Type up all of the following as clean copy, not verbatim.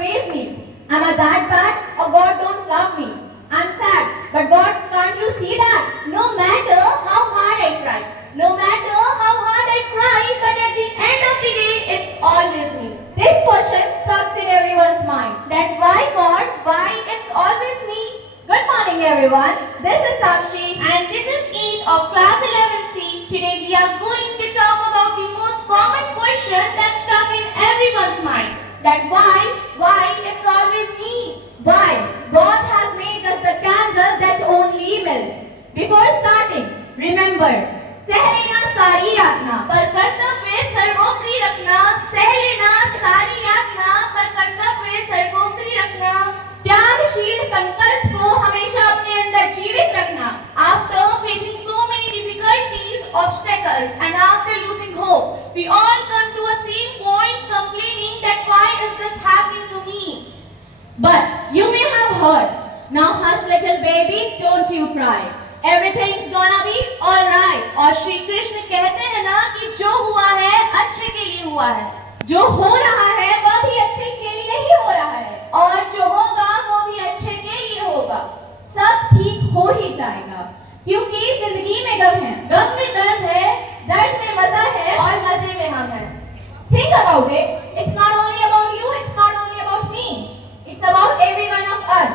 obeys me? Am I that bad or God don't love me? I'm sad, but God, can't you see that? No matter how hard I try, no matter how hard I cry, but at the end of the day, it's always me. This question stuck in everyone's mind. That why God, why it's always me? Good morning everyone. This is Sakshi And this is Eid of class 11C. Today we are going to talk about the most common question that's stuck in everyone's mind. That why it's always me. Why? God has made us the candle that only melts. Before starting, remember, सह लेना सारी यातना, पर कर्तव्य सर्वोपरि रखना, सह लेना सारी यातना, पर कर्तव्य सर्वोपरि रखना। त्यागशील संकल्प को हमेशा अपने अंदर जीवित रखना। After facing so many difficulties, obstacles, and after losing hope, we all come to a same point complaining that why is this happening to me? But you may have heard, now hush little baby, don't you cry. Everything's gonna be alright. और श्री कृष्ण कहते हैं ना कि जो हुआ है अच्छे के लिए हुआ है, जो हो रहा है वह भी अच्छे के लिए ही हो रहा है, और जो होगा वो भी अच्छे के लिए होगा। सब ठीक हो ही जाएगा, क्योंकि जिंदगी में गम है, गम में दर्द है, दर्द में मजा है, और मजे में हम हैं। Think about it. It's not only about you, it's not only about me. It's about every one of us.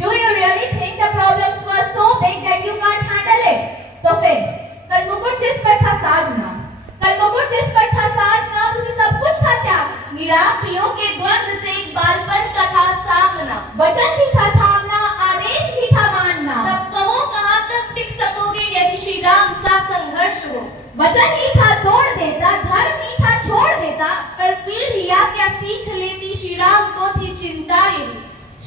Do you really think the problems were so big that you can't handle it? तो फिर कल मुकुट जिस पर था साजना, कल मुकुट जिस पर था साजना, उसे सब कुछ था त्याग। निरापियों के द्वंद से बालपन का था सामना, वचन भी था थामना, आदेश भी था मानना। तब कहो कहाँ तक टिक सकोगे यदि श्री राम सा संघर्ष हो। वचन ही था तोड़ देता, धर्म ही था छोड़ देता, पर पीढ़ियाँ क्या सीख लेती, श्री राम को थी चिंता यही।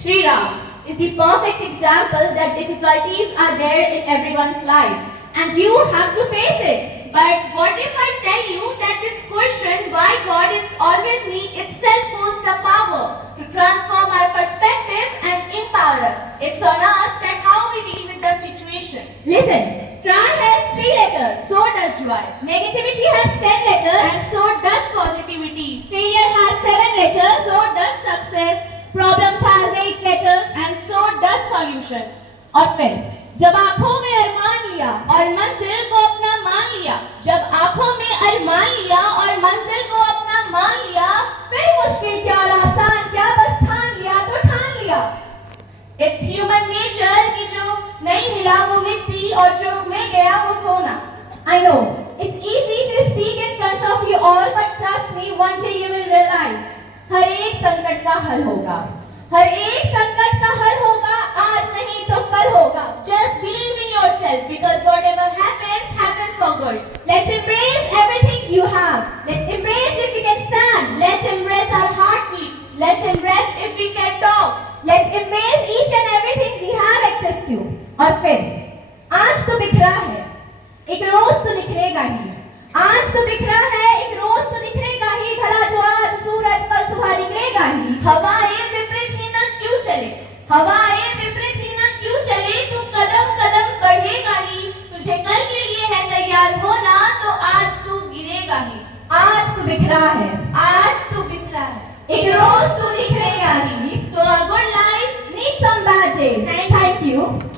Sri Ram is the perfect example that difficulties are there in everyone's life and you have to face it. But what if I tell you that this question, why God it's always me, itself holds the power to transform our perspective and empower us. It's on us that how we deal with the situation. Listen, cry has 3 letters, So does joy, negativity has 10 letters, and so does positivity, failure has 7 letters, so does success, problems has 8 letters, and so does solution. और फिर जब आंखों में अरमान लिया और मंजिल को अपना मान लिया, जब आंखों में अरमान लिया और मंजिल को अपना मान लिया, फिर मुश्किल क्या और आसान क्या, बस ठान लिया तो ठान लिया। It's human nature कि जो नहीं मिला वो मिट्टी और जो मिल गया वो सोना। I know it's easy to speak in front of you all, but trust me, one day you will realize हर एक संकट का हल होगा, हर एक संकट का हल होगा, आज नहीं तो कल होगा। Just believe in yourself because whatever happens, happens for good. Let's embrace everything you have. Let's embrace if we can stand. Let's embrace our heartbeat. Let's embrace if we can talk. Let's embrace each and everything we have access to. और फिर आज तो बिखरा है, एक रोज तो निखरेगा ही। आज तो बिखरा है, एक रोज तो निखरेगा ही, ढला जो आज सूरज कल सुबह निकलेगा ही। हवाएं विपरीत ही न क्यों चले, हवाएं विपरीत ही न क्यों चले, तू कदम कदम बढ़ेगा ही। तुझे कल के लिए है तैयार होना, तो आज तू गिरेगा ही। आज तो बिखरा है, आज तू बिखरा है, एक रोज तो निखरेगा ही। So a good life Need some bad days. Thank Thank you.